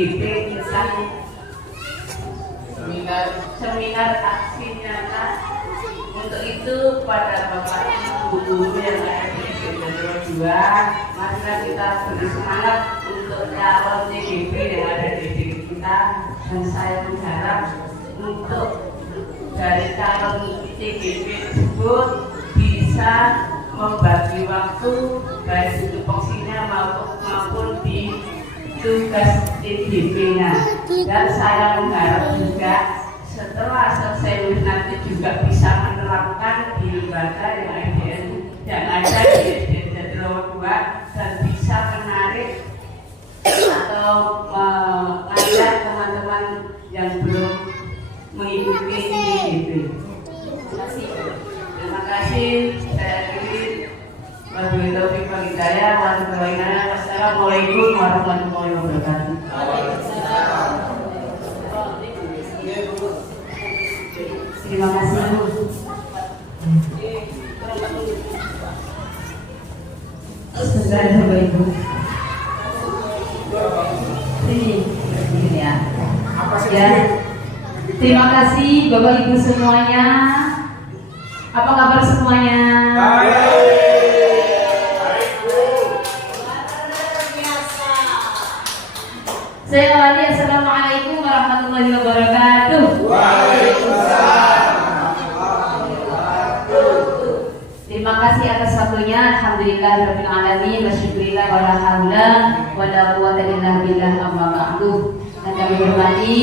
CGP tentang seminar aksi nyata. Untuk itu pada Bapak Ibu guru yang ada di SD 2, marilah kita bersemangat untuk calon CGP yang ada di diri kita, dan saya berharap untuk dari calon CGP tersebut bisa membagi waktu baik untuk fungsinya maupun di tugas CGP-nya. Dan saya mengharap juga setelah selesai nanti juga bisa menerapkan di lembaga yang ada di SD Jatirowo 2 dan bisa menarik atau mengajak teman-teman yang belum mengikuti CGP. Terima kasih. Saya akhiri. Wabillahi taufiq wal hidayah. Wassalamualaikum warahmatullahi wabarakatuh. Terima kasih Bu. Sebentar Bapak Ibu. Ini ya. Ya. Terima kasih Bapak Ibu semuanya. Apa kabar semuanya? Saya awali. Assalamualaikum warahmatullahi wabarakatuh. Waalaikumsalam. Terima kasih atas waktunya. Alhamdulillahirabbil alamin. Wasyukurillah wala haula wala quwwata illa billah, amma ba'du. Dan kami hormati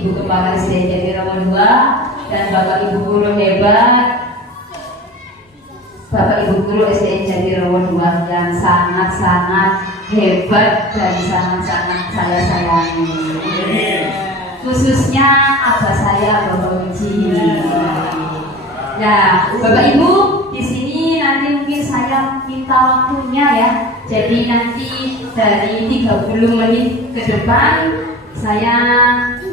Ibu Kepala SD Jatirowo 2 dan Bapak Ibu guru hebat, Bapak Ibu guru SDN Jatirowo 2 yang sangat-sangat hebat dan sangat-sangat saya sayangi. Khususnya abah saya Bapak Uji. Ya, Bapak Ibu, di sini nanti mungkin saya minta waktunya ya. Jadi nanti dari 30 menit ke depan saya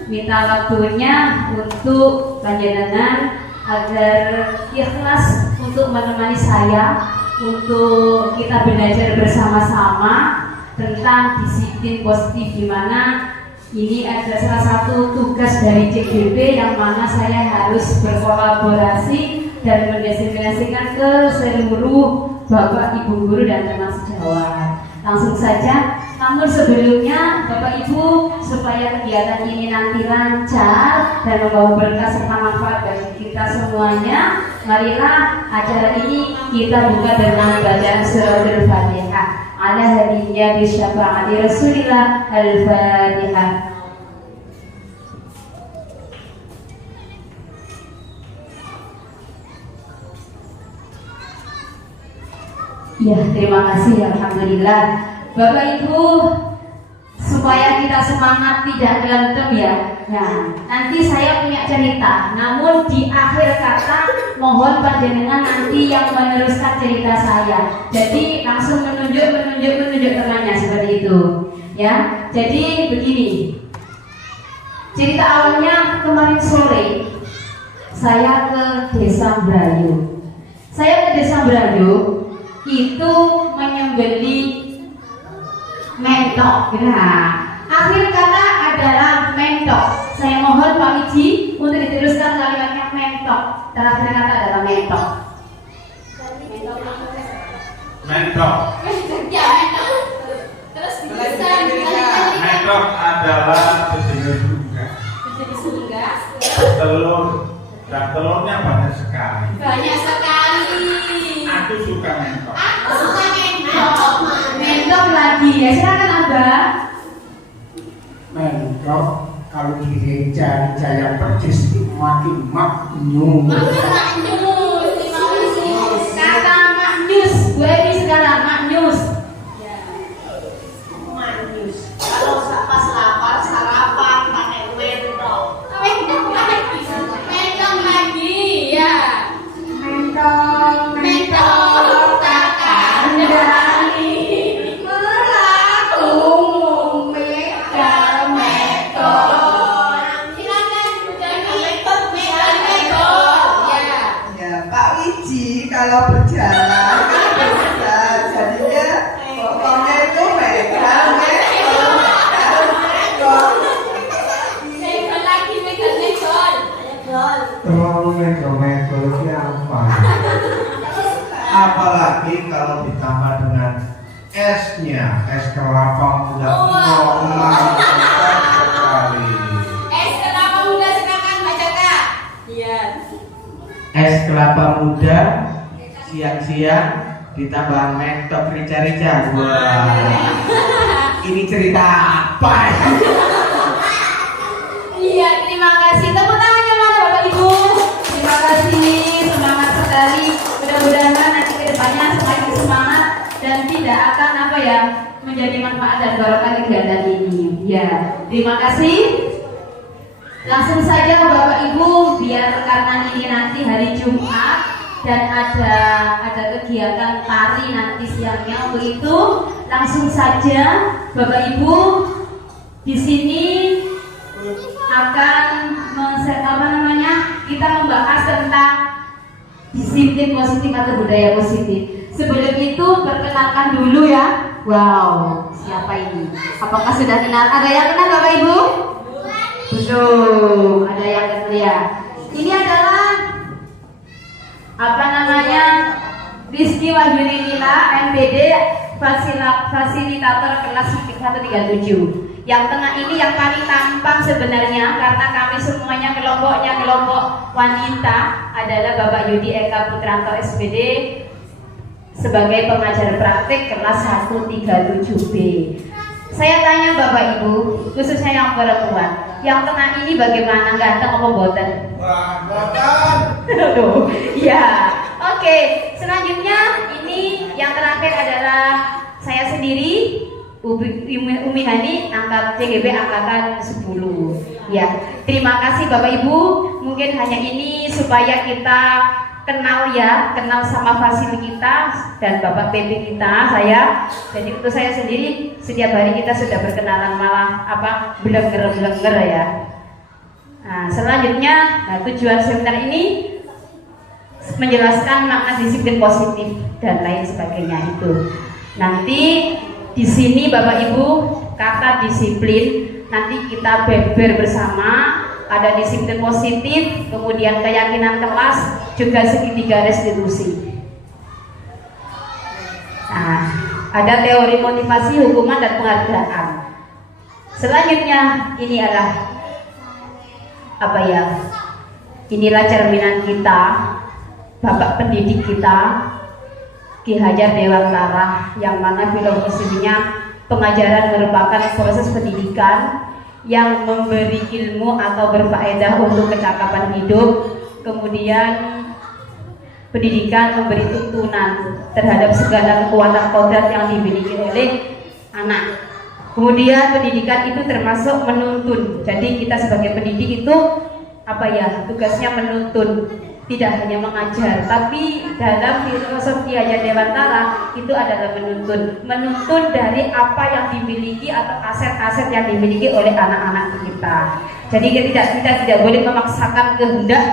minta waktunya untuk panjenengan agar ikhlas untuk menemani saya untuk kita belajar bersama-sama tentang disiplin positif, di mana ini ada salah satu tugas dari CGP yang mana saya harus berkolaborasi dan mendesimulasikan ke seluruh Bapak Ibu guru dan teman sejawat. Langsung saja, namun sebelumnya Bapak Ibu, supaya kegiatan ini nanti lancar dan membawa berkah serta manfaat bagi kita semuanya, marilah acara ini kita buka dengan bacaan suratul Fatihah. Ala hadiyya bi syafaati Rasulillah. Al-Fatihah. Ya, terima kasih. Alhamdulillah. Bapak Ibu, supaya kita semangat tidak berantem ya. Nah, nanti saya punya cerita. Namun di akhir kata mohon panjenengan nanti yang meneruskan cerita saya. Jadi langsung menunjuk temannya seperti itu. Ya. Jadi begini. Cerita awalnya kemarin sore saya ke Desa Brayu. Saya ke Desa Brayu itu menyembeli mentok. Nah, akhir kata adalah mentok. Saya mohon Pak Wiji untuk diteruskan kalimatnya mentok. Terakhir kata adalah mentok. Mentok. Ya, mentok. Terus Mentok adalah sejenis unggas. Sejenis unggas. Telur. Dan telurnya banyak sekali. Banyak sekali. Aku suka mentok. Aku suka mentok. Mentok lagi ya, silakan Abah. Mentok kalau di Jaya Percis itu makin maknyum. Kata maknyus, gue ini sekarang maknyus. Manis. Kalau pas lapar sarapan pakai mentok. Mentok lagi ya. Mentok tak kandani. Melaku mega mentok. Silakan Ya, Pak Wiji kalau berjalan kan bisa jadinya pokoknya itu megang Apalagi kalau ditambah dengan esnya, es kelapa muda. Mantap sekali. Es kelapa muda silakan Mbak Jaka. Iya. Es kelapa muda siang-siang ditambah mentok rica-rica. Wah, ini cerita apa ya? Iya, terima kasih. Tepuk tangannya mana Bapak Ibu? Terima kasih, semangat sekali. Mudah-mudahan nanti ke depannya semakin semangat dan tidak akan apa ya menjadi manfaat dan barokah kegiatan ini. Ya, terima kasih. Langsung saja Bapak Ibu, biar karena ini nanti hari Jumat dan ada kegiatan tari nanti siangnya, untuk itu langsung saja Bapak Ibu di sini akan kita membahas tentang disiplin positif atau budaya positif. Sebelum itu perkenalkan dulu ya. Wow, siapa ini? Apakah sudah kenal? Ada yang kenal Bapak Ibu? Belum. Ada yang kenal ya? Ini adalah Rizky Wahyurinila, MPD, fasilitator kelas 137. Yang tengah ini yang paling tampan sebenarnya, karena kami semuanya kelompok wanita, adalah Bapak Yudi Eka Putranto SPD sebagai pengajar praktik kelas 137B. Saya tanya Bapak Ibu, khususnya yang perempuan, yang tengah ini bagaimana, ganteng apa boten? Wah, boten. Aduh, ya. Oke, selanjutnya ini yang terakhir adalah saya sendiri, Umi Hani, CGB angkatan 10. Ya, terima kasih Bapak Ibu. Mungkin hanya ini supaya kita kenal sama fasil kita dan Bapak PP kita, saya. Jadi untuk saya sendiri setiap hari kita sudah berkenalan, malah blenger ya. Nah, selanjutnya tujuan seminar ini menjelaskan makna disiplin positif dan lain sebagainya itu. Nanti di sini Bapak Ibu kata disiplin, nanti kita beber bersama. Ada disiplin positif, kemudian keyakinan kelas, juga segitiga restitusi. Nah, ada teori motivasi, hukuman, dan penghargaan. Selanjutnya ini adalah inilah cerminan kita, Bapak pendidik kita, Ki Hajar Dewantara, yang mana filosofinya pengajaran merupakan proses pendidikan yang memberi ilmu atau berfaedah untuk kecakapan hidup. Kemudian pendidikan memberi tuntunan terhadap segala kekuatan kodrat yang dimiliki oleh anak. Kemudian pendidikan itu termasuk menuntun. Jadi kita sebagai pendidik itu tugasnya menuntun, tidak hanya mengajar, tapi dalam filosofi Hajar Dewantara itu adalah menuntun dari apa yang dimiliki atau aset-aset yang dimiliki oleh anak-anak kita. Jadi kita tidak boleh memaksakan kehendak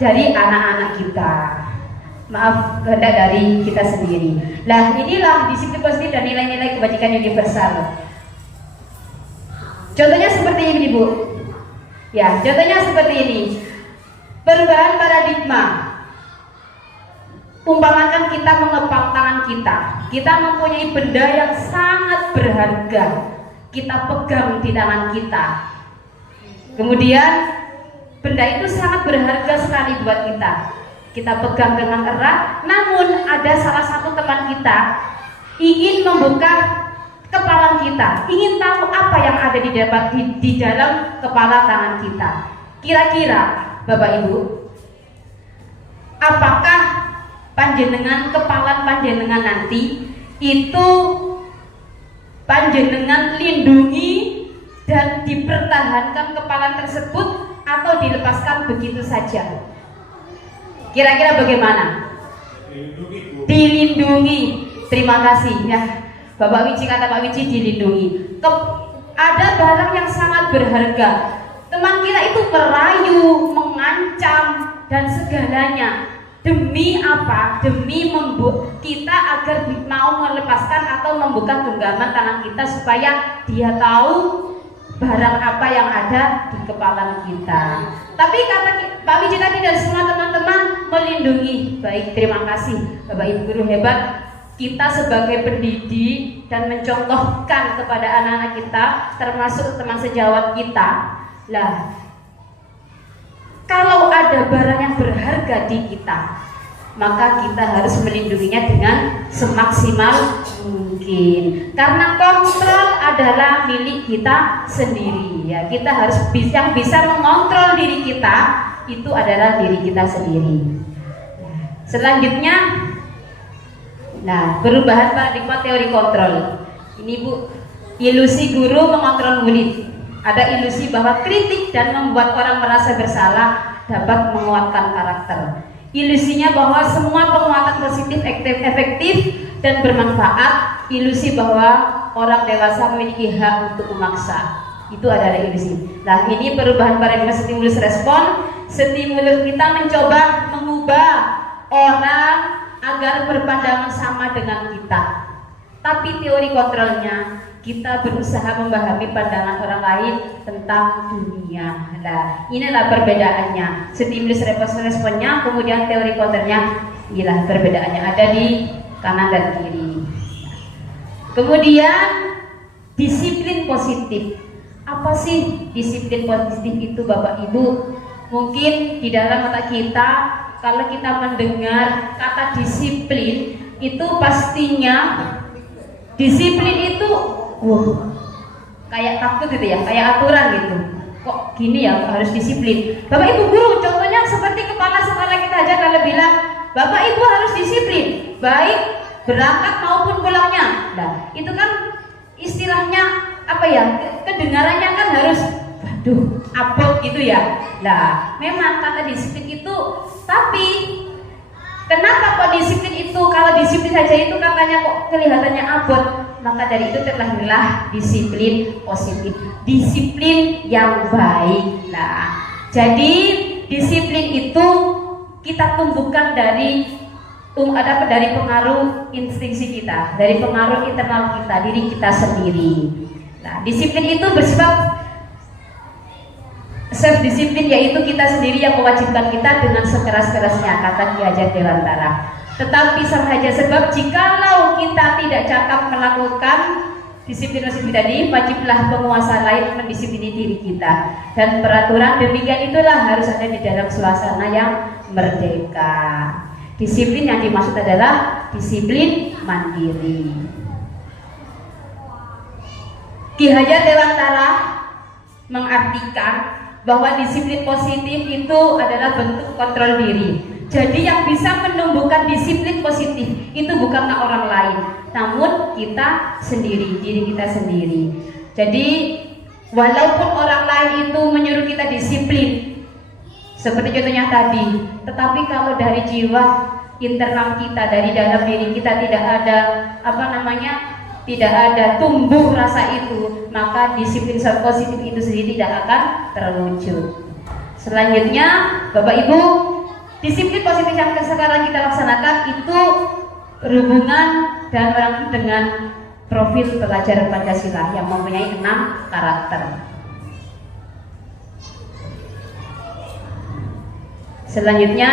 dari anak-anak kita, kehendak dari kita sendiri. Nah, inilah disiplin positif dan nilai-nilai kebajikan universal. Contohnya seperti ini, Bu. Ya, contohnya seperti ini. Perubahan paradigma. Umpamakan kita mengepang tangan kita mempunyai benda yang sangat berharga, kita pegang di tangan kita. Kemudian benda itu sangat berharga sekali buat kita pegang dengan erat. Namun ada salah satu teman kita ingin membuka kepala kita, ingin tahu apa yang ada di dalam kepala tangan kita. Kira-kira Bapak Ibu, apakah kepala panjenengan nanti itu panjenengan lindungi dan dipertahankan kepala tersebut atau dilepaskan begitu saja? Kira-kira bagaimana? Dilindungi. Terima kasih ya Bapak Wiji, kata Pak Wiji dilindungi. Ada barang yang sangat berharga, teman kita itu merayu, mengancam dan segalanya. Demi apa? Demi membuat kita agar mau melepaskan atau membuka genggaman tangan kita supaya dia tahu barang apa yang ada di kepala kita. Tapi kata Pak Wiji tadi dan semua teman-teman melindungi. Baik, terima kasih Bapak Ibu guru hebat. Kita sebagai pendidik dan mencontohkan kepada anak-anak kita, termasuk teman sejawat kita. Lah, kalau ada barang yang berharga di kita, maka kita harus melindunginya dengan semaksimal mungkin. Karena kontrol adalah milik kita sendiri. Ya, kita harus yang bisa mengontrol diri kita itu adalah diri kita sendiri. Selanjutnya, nah, perubahan paradigma teori kontrol. Ini Bu, ilusi guru mengontrol murid. Ada ilusi bahwa kritik dan membuat orang merasa bersalah dapat menguatkan karakter. Ilusinya bahwa semua penguatan positif efektif dan bermanfaat. Ilusi bahwa orang dewasa memiliki hak untuk memaksa. Itu adalah ilusi. Nah, ini perubahan paradigma stimulus respon. Stimulus kita mencoba mengubah orang agar berpandangan sama dengan kita. Tapi teori kontrolnya, kita berusaha memahami pandangan orang lain tentang dunia. Nah, inilah perbedaannya. Stimulus responnya, kemudian teori kontrolnya, inilah perbedaannya. Ada di kanan dan kiri. Kemudian disiplin positif. Apa sih disiplin positif itu Bapak Ibu? Mungkin di dalam mata kita, kalau kita mendengar kata disiplin, itu pastinya disiplin itu kayak takut gitu ya, kayak aturan gitu. Kok gini ya, harus disiplin. Bapak Ibu guru, contohnya seperti kepala sekolah kita aja kalau bilang Bapak Ibu harus disiplin, baik berangkat maupun pulangnya. Nah, itu kan istilahnya apa ya, kedengarannya kan harus waduh, abot gitu ya. Nah, memang kata disiplin itu, tapi kenapa kok disiplin itu, kalau disiplin saja itu katanya kok kelihatannya abot. Maka dari itu terlahirlah disiplin positif, disiplin yang baik. Nah, jadi disiplin itu kita tumbuhkan dari pengaruh instinksi kita, dari pengaruh internal kita, diri kita sendiri. Nah, disiplin itu bersifat self disiplin, yaitu kita sendiri yang mewajibkan kita dengan sekeras-kerasnya, kata Ki Hajar Dewantara. Tetapi saja sebab jikalau kita tidak cakap melakukan disiplin positif tadi, wajiblah penguasa lain mendisiplini diri kita. Dan peraturan demikian itulah harus ada di dalam suasana yang merdeka. Disiplin yang dimaksud adalah disiplin mandiri. Ki Hajar Dewantara mengartikan bahwa disiplin positif itu adalah bentuk kontrol diri. Jadi yang bisa menumbuhkan disiplin positif itu bukanlah orang lain, namun kita sendiri, diri kita sendiri. Jadi walaupun orang lain itu menyuruh kita disiplin, seperti contohnya tadi, tetapi kalau dari jiwa internal kita, dari dalam diri kita tidak ada tidak ada tumbuh rasa itu, maka disiplin positif itu sendiri tidak akan terwujud. Selanjutnya, Bapak Ibu, disiplin positif yang sekarang kita laksanakan itu berhubungan dengan profil pelajar Pancasila yang mempunyai 6 karakter. Selanjutnya,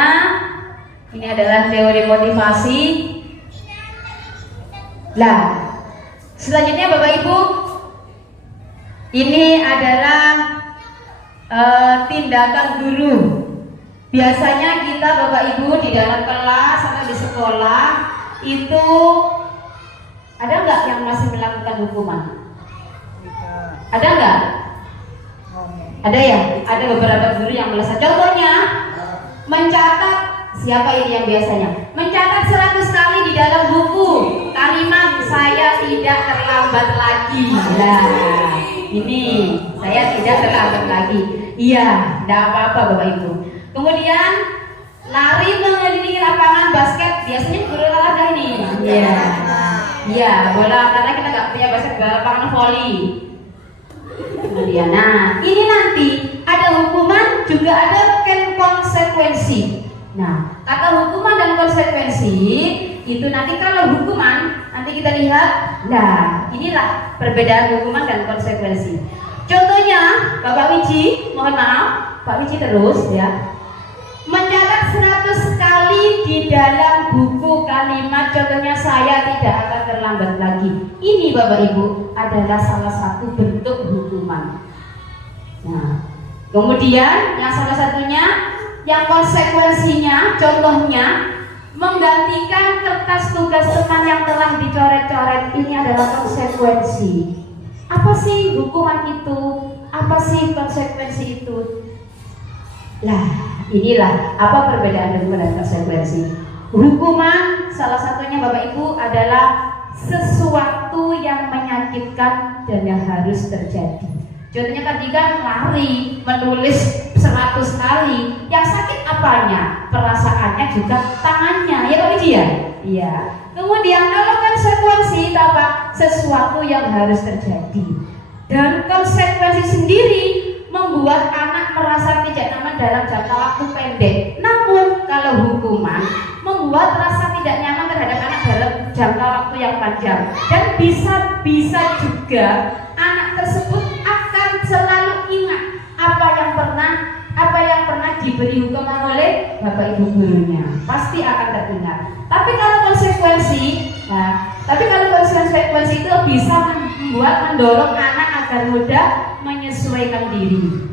ini adalah teori motivasi. Selanjutnya Bapak Ibu, ini adalah tindakan guru. Biasanya kita Bapak Ibu di dalam kelas atau di sekolah itu ada nggak yang masih melakukan hukuman? Ada nggak? Ada ya? Ada beberapa guru yang melakukan. Contohnya mencatat, siapa ini yang biasanya mencatat 100 kali di dalam buku kalimat saya tidak terlambat lagi. Nah, ini saya tidak terlambat lagi. Iya, tidak apa-apa Bapak Ibu. Kemudian lari mengelilingi lapangan basket, biasanya guru olahraga ini. Iya, iya, bola, karena kita nggak punya basket, lapangan voli. Kemudian, nah ini nanti ada hukuman, juga ada konsekuensi. Nah, kata hukuman dan konsekuensi itu nanti kalau hukuman nanti kita lihat. Nah, inilah perbedaan hukuman dan konsekuensi. Contohnya, Bapak Wiji, mohon maaf, Pak Wiji terus ya. Mencatat 100 kali di dalam buku kalimat, contohnya saya tidak akan terlambat lagi. Ini Bapak Ibu adalah salah satu bentuk hukuman. Nah, kemudian yang salah satunya, yang konsekuensinya, contohnya menggantikan kertas tugas teman yang telah dicoret-coret. Ini adalah konsekuensi. Apa sih hukuman itu? Apa sih konsekuensi itu? Lah, inilah apa perbedaan hukuman dan konsekuensi. Hukuman salah satunya Bapak Ibu adalah sesuatu yang menyakitkan dan yang harus terjadi. Contohnya tadi kan lari, menulis 100 kali. Yang sakit apanya? Perasaannya juga tangannya. Ya Pak Wiji ya? Iya. Kemudian kalau konsekuensi itu apa? Sesuatu yang harus terjadi. Dan konsekuensi sendiri membuat anak merasa tidak nyaman dalam jangka waktu pendek. Namun kalau hukuman membuat rasa tidak nyaman terhadap anak dalam jangka waktu yang panjang. Dan bisa juga anak tersebut akan selalu ingat apa yang pernah diberi hukuman oleh Bapak Ibu gurunya. Pasti akan teringat. Tapi kalau konsekuensi itu bisa mendorong anak agar mudah menyesuaikan diri.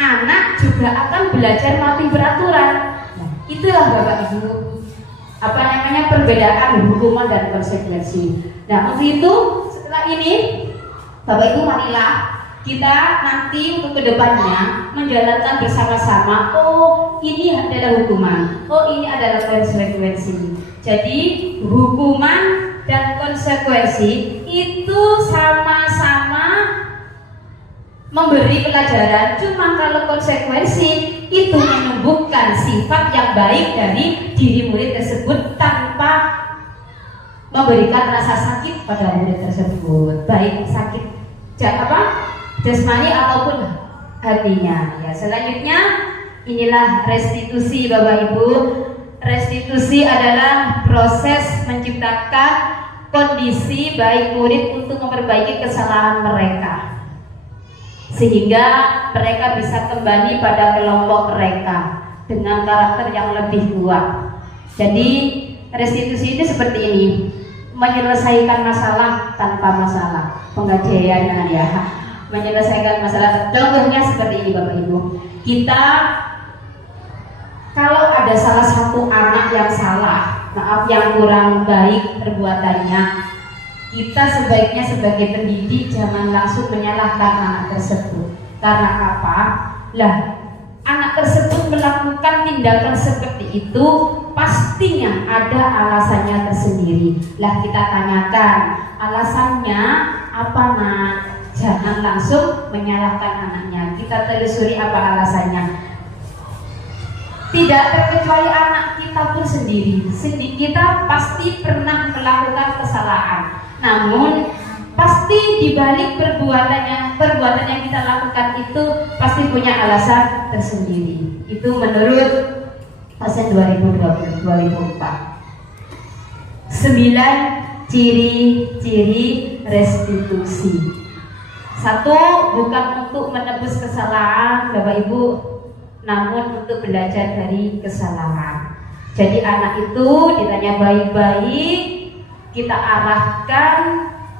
Anak juga akan belajar mati beraturan. Nah, itulah Bapak Ibu perbedaan hukuman dan konsekuensi. Nah, untuk itu setelah ini Bapak Ibu marilah kita nanti untuk kedepannya menjalankan bersama-sama. Oh, ini adalah hukuman. Oh, ini adalah konsekuensi. Jadi hukuman dan konsekuensi itu sama-sama memberi pelajaran. Cuma kalau konsekuensi itu menumbuhkan sifat yang baik dari diri murid tersebut tanpa memberikan rasa sakit pada murid tersebut, baik sakit jasmani ataupun hatinya. Ya, selanjutnya inilah restitusi Bapak Ibu. Restitusi adalah proses menciptakan kondisi baik murid untuk memperbaiki kesalahan mereka, sehingga mereka bisa kembali pada kelompok mereka dengan karakter yang lebih kuat. Jadi restitusi itu seperti ini, menyelesaikan masalah tanpa masalah. Pengajian ya, menyelesaikan masalah. Contohnya seperti ini Bapak Ibu. Kita kalau ada salah satu anak yang salah, yang kurang baik perbuatannya, kita sebaiknya sebagai pendidik jangan langsung menyalahkan anak tersebut. Karena apa? Lah, anak tersebut melakukan tindakan seperti itu pastinya ada alasannya tersendiri. Lah, kita tanyakan alasannya apa, Nak? Jangan langsung menyalahkan anaknya. Kita telusuri apa alasannya. Tidak terkecuali anak kita pun sendiri. Kita pasti pernah melakukan kesalahan. Namun pasti dibalik perbuatan yang kita lakukan itu pasti punya alasan tersendiri. Itu menurut pasien 2004. 9 ciri-ciri restitusi. 1, bukan untuk menebus kesalahan Bapak Ibu, namun untuk belajar dari kesalahan. Jadi anak itu ditanya baik-baik, kita arahkan,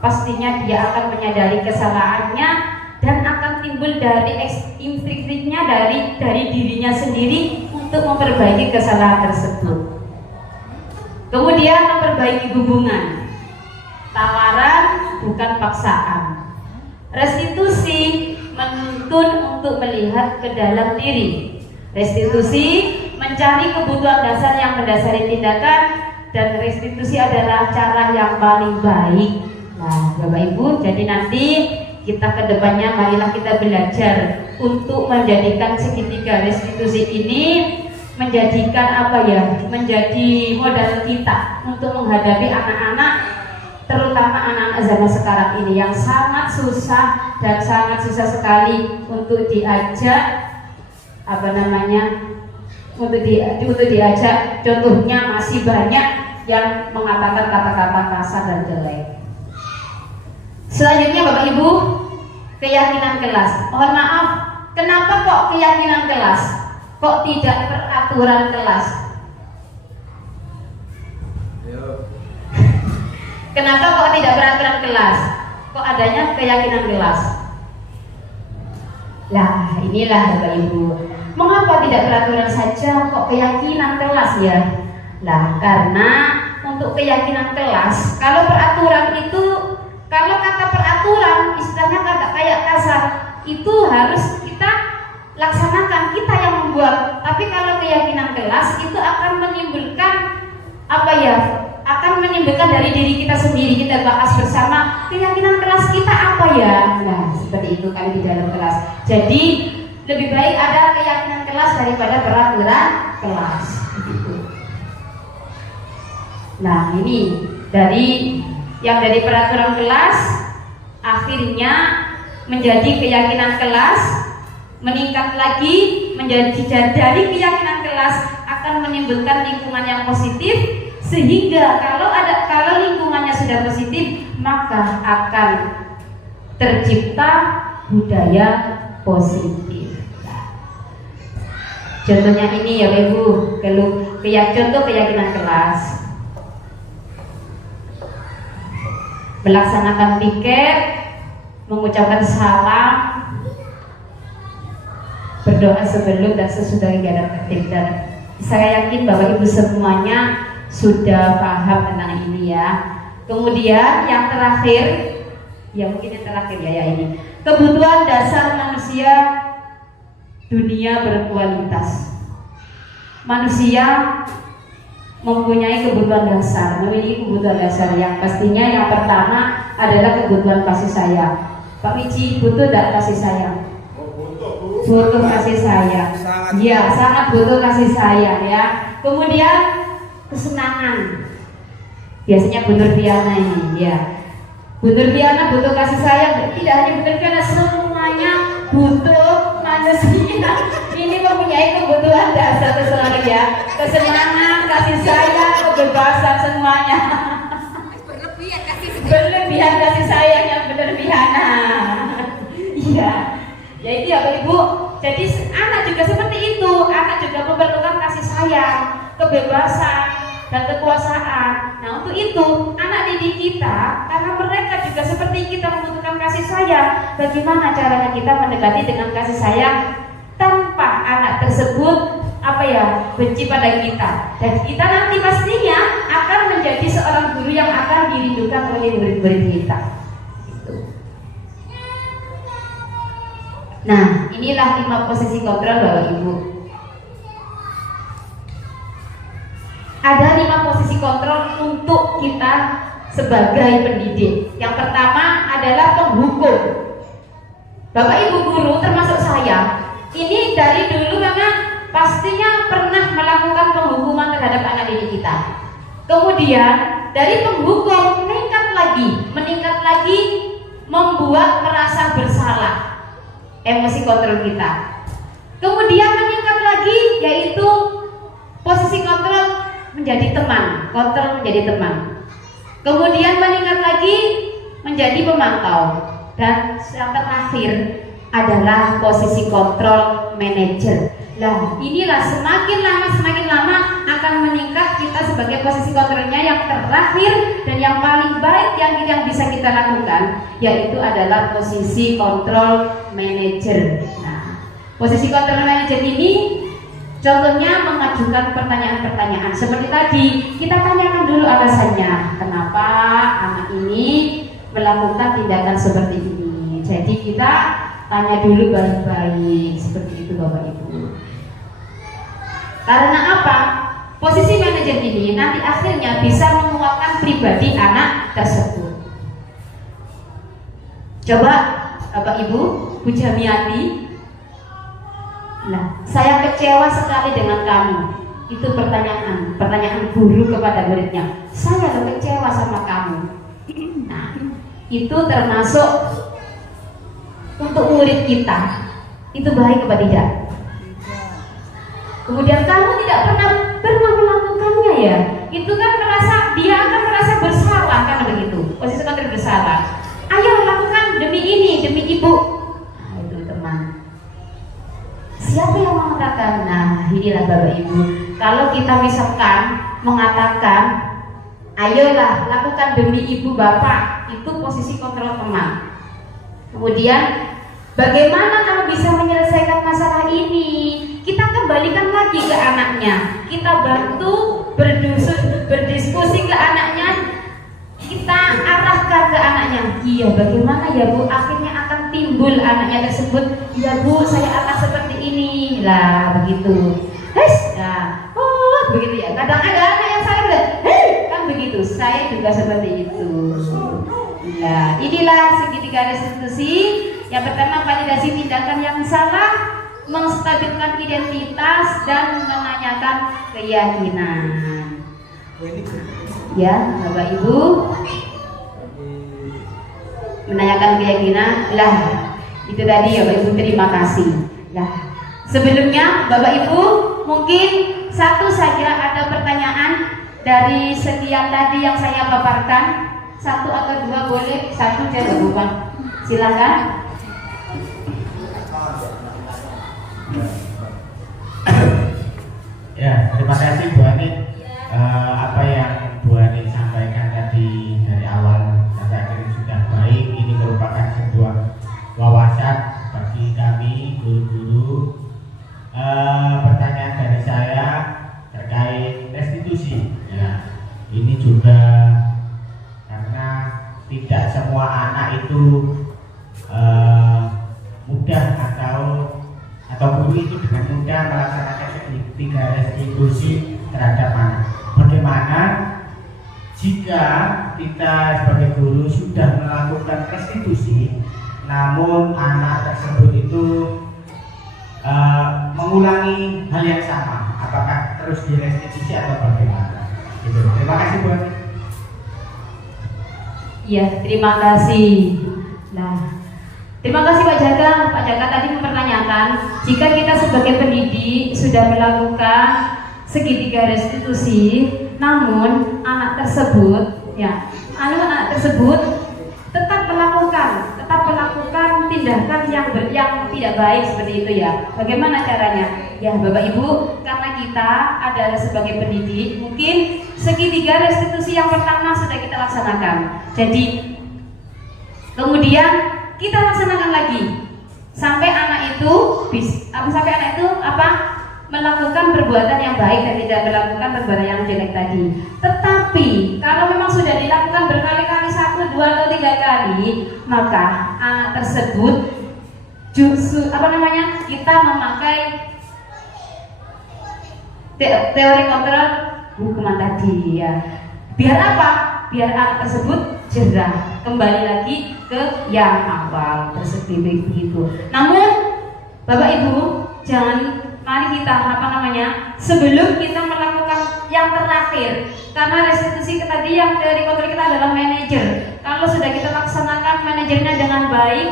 pastinya dia akan menyadari kesalahannya dan akan timbul dari instingnya dari dirinya sendiri untuk memperbaiki kesalahan tersebut. Kemudian memperbaiki hubungan. Tawaran bukan paksaan. Restitusi menuntun untuk melihat ke dalam diri. Restitusi mencari kebutuhan dasar yang mendasari tindakan, dan restitusi adalah cara yang paling baik. Nah, Bapak Ibu, jadi nanti kita kedepannya marilah kita belajar untuk menjadikan segitiga restitusi ini menjadikan menjadi modal kita untuk menghadapi anak-anak, terutama anak-anak zaman sekarang ini yang sangat susah dan sangat susah sekali untuk diajak untuk diajak. Contohnya masih banyak yang mengatakan kata-kata kasar dan jelek. Selanjutnya Bapak Ibu, keyakinan kelas. Mohon maaf, kenapa kok keyakinan kelas? Kok tidak peraturan kelas? Kenapa kok tidak peraturan kelas? Kok adanya keyakinan kelas? Lah, inilah Bapak Ibu. Mengapa tidak peraturan saja kok keyakinan kelas ya? Lah, karena untuk keyakinan kelas, kalau peraturan itu, kalau kata peraturan istilahnya kata kayak kasar, itu harus kita laksanakan, kita yang membuat. Tapi kalau keyakinan kelas itu akan menimbulkan apa ya? Akan menimbulkan dari diri kita sendiri. Kita bahas bersama keyakinan kelas kita apa ya. Nah, seperti itu kan di dalam kelas. Jadi lebih baik ada keyakinan kelas daripada peraturan kelas. Begitu. Nah, ini dari yang dari peraturan kelas akhirnya menjadi keyakinan kelas, meningkat lagi menjadi dari keyakinan kelas akan menimbulkan lingkungan yang positif, sehingga kalau lingkungannya sudah positif maka akan tercipta budaya positif. Contohnya ini ya Ibu, contoh keyakinan kelas. Melaksanakan piket, mengucapkan salam, berdoa sebelum dan sesudah kegiatan tertib. Dan saya yakin Bapak Ibu semuanya sudah paham tentang ini ya. Kemudian yang terakhir, ya mungkin yang terakhir ya ini, kebutuhan dasar manusia dunia berkualitas. Manusia mempunyai kebutuhan dasar, memiliki kebutuhan dasar yang pastinya yang pertama adalah kebutuhan kasih sayang. Pak Wiji, butuh tidak kasih sayang? Butuh kasih sayang. Ya, sangat butuh kasih sayang ya. Kemudian kesenangan. Biasanya Bu Nurdiana ini ya. Bu Nurdiana butuh kasih sayang. Tidak hanya Bu Nurdiana, semuanya butuh manusia. Ini mempunyai kebutuhan dasar sesuatu ya. Kesenangan, kasih sayang, kebebasan semuanya. Berlebihan kasih sayang yang berlebihan. Iya. Ya itu ya Bapak Ibu. Jadi anak juga seperti itu. Anak juga memerlukan kasih sayang, kebebasan, dan kekuasaan. Nah untuk itu anak didik kita, karena mereka juga seperti kita membutuhkan kasih sayang, bagaimana caranya kita mendekati dengan kasih sayang tanpa anak tersebut benci pada kita. Dan kita nanti pastinya akan menjadi seorang guru yang akan dirindukan oleh murid-murid kita. Nah, inilah 5 posisi kontrol Bapak Ibu. Ada 5 posisi kontrol untuk kita sebagai pendidik. Yang pertama adalah penghukum. Bapak Ibu guru termasuk saya, ini dari dulu memang pastinya pernah melakukan penghukuman terhadap anak didik kita. Kemudian dari penghukum meningkat lagi membuat merasa bersalah, emosi kontrol kita. Kemudian meningkat lagi yaitu posisi kontrol menjadi teman, kontrol menjadi teman. Kemudian meningkat lagi menjadi pemantau. Dan yang terakhir adalah posisi kontrol manajer. Nah, inilah semakin lama akan meningkat kita sebagai posisi kontrolnya. Yang terakhir dan yang paling baik yang bisa kita lakukan yaitu adalah posisi kontrol manajer. Nah, posisi kontrol manajer ini contohnya mengajukan pertanyaan-pertanyaan seperti tadi. Kita tanyakan dulu alasannya, kenapa anak ini melakukan tindakan seperti ini. Jadi kita tanya dulu baik-baik seperti itu Bapak Ibu. Karena apa? Posisi manajer ini nanti akhirnya bisa menguatkan pribadi anak tersebut. Coba Bapak Ibu, Bu Jamiati. Nah, saya kecewa sekali dengan kamu. Itu pertanyaan guru kepada muridnya. Saya lo kecewa sama kamu. Nah, itu termasuk untuk murid kita. Itu baik apa tidak? Kemudian kamu tidak pernah melakukannya ya. Itu kan dia akan merasa bersalah kan begitu. Posisi kontrol bersalah. Ayo lakukan demi ini, demi itu. ibu. Nah, itu teman. Siapa yang mengatakan? Nah, inilah Bapak Ibu. Kalau kita misalkan mengatakan, ayolah lakukan demi ibu bapak, itu posisi kontrol teman. Kemudian, bagaimana kamu bisa menyelesaikan masalah ini? Kita kembalikan lagi ke anaknya. Kita bantu berdiskusi ke anaknya. Kita arahkan ke anaknya. Iya, bagaimana ya Bu? Akhirnya akan timbul anaknya tersebut. Ya Bu, saya akan seperti ini. Lah, begitu. Nah, begitu ya. Kadang ada anak yang saya bilang, kan begitu. Saya juga seperti itu. Nah, inilah segitiga restitusi. Yang pertama, validasi tindakan yang salah, menstabilkan identitas dan menanyakan keyakinan. Ya, Bapak Ibu, menanyakan keyakinan. Lah, itu tadi ya Bapak Ibu, terima kasih. Lah, sebelumnya Bapak Ibu mungkin satu saja ada pertanyaan dari sekian tadi yang saya paparkan. Satu atau dua boleh, satu jangan lupa. Silakan. Ya, terima kasih Bu Ani. Apa yang Bu Ani sampaikan tadi dari awal sampai akhirnya sudah baik. Ini merupakan sebuah wawasan bagi kami guru-guru. Pertanyaan dari saya terkait restitusi. Ya, ini juga karena tidak semua anak itu mudah atau guru itu dengan mudah melaksanakan segitiga restitusi terhadap anak. Bagaimana jika kita sebagai guru sudah melakukan restitusi, namun anak tersebut itu mengulangi hal yang sama, apakah terus direstitusi atau bagaimana? Gitu. Terima kasih Bu. Ya, terima kasih. Nah, terima kasih Pak Jaka. Pak Jaka tadi mempertanyakan, jika kita sebagai pendidik sudah melakukan segitiga restitusi, namun anak tersebut, anak tersebut tetap melakukan tindakan yang tidak baik seperti itu ya. Bagaimana caranya? Ya Bapak Ibu, karena kita adalah sebagai pendidik, mungkin segitiga restitusi yang pertama sudah kita laksanakan. Jadi kemudian kita laksanakan lagi sampai anak itu melakukan perbuatan yang baik dan tidak melakukan perbuatan yang jelek tadi. Tetapi kalau memang sudah dilakukan berkali-kali, 1, 2, atau 3 kali, maka anak tersebut kita memakai teori kontrol hukuman tadi ya. Biar apa? Biar anak tersebut jerah, kembali lagi ke yang awal tersebut begitu. Namun Bapak Ibu, mari kita sebelum kita melakukan yang terakhir, karena restitusi tadi yang dari kontrol kita adalah manajer. Kalau sudah kita laksanakan manajernya dengan baik,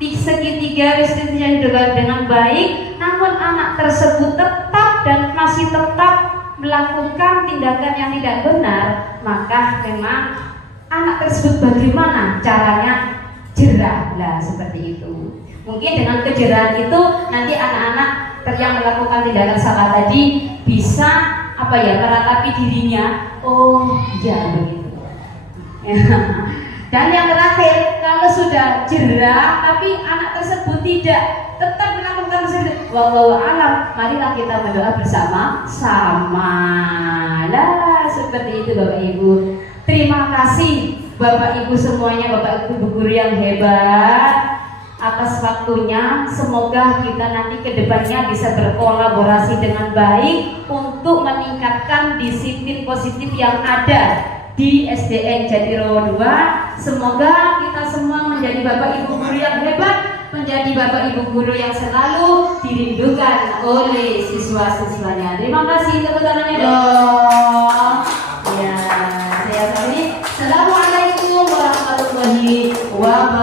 di segitiga restitusi dengan baik, namun anak tersebut masih tetap melakukan tindakan yang tidak benar, maka memang anak tersebut bagaimana caranya jerah lah seperti itu. Mungkin dengan kejerahan itu nanti anak-anak yang melakukan tindakan salah tadi bisa meratapi dirinya. Oh ya begitu. Dan yang terakhir, kalau sudah jerah tapi anak tersebut tetap melakukan wallahu alam, marilah kita berdoa bersama-sama. Lah seperti itu Bapak Ibu. Terima kasih Bapak Ibu semuanya, Bapak Ibu guru yang hebat atas waktunya. Semoga kita nanti ke depannya bisa berkolaborasi dengan baik untuk meningkatkan disiplin positif yang ada di SDN Jatirowo 2. Semoga kita semua menjadi Bapak Ibu guru yang hebat, menjadi Bapak Ibu guru yang selalu dirindukan oleh siswa-siswanya. Terima kasih, tepuk tangannya dong. Ya, saya akhiri. Assalamualaikum warahmatullahi wabarakatuh.